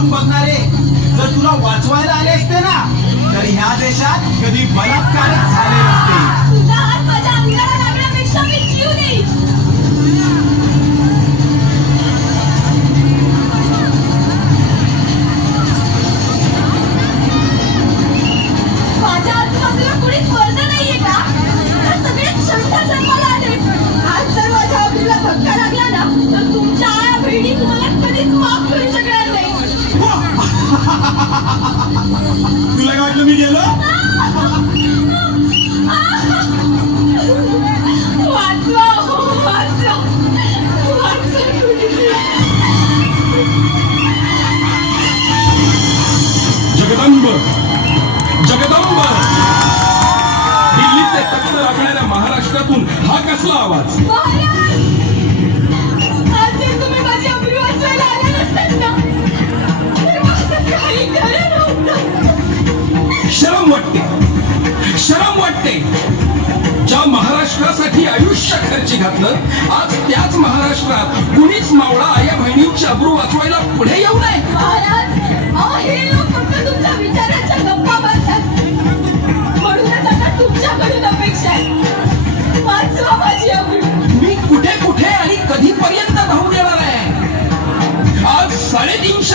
खिडकीतून बघणारे. जर तुला वाचवायला आले असते ना तर ह्या देशात कधी बलात्कार तुला काय वाटलं मी गेलो? जगदंब. जगदंब. दिल्लीचे तख्त राखणाऱ्या महाराष्ट्रातून हा कसला आवाज? महाराष्ट्रासाठी आयुष्य खर्ची घातलं. आज त्याच महाराष्ट्रात कुणीच मावळा आया बहिणींची अब्रू वाचवायला पुढे येऊ नये.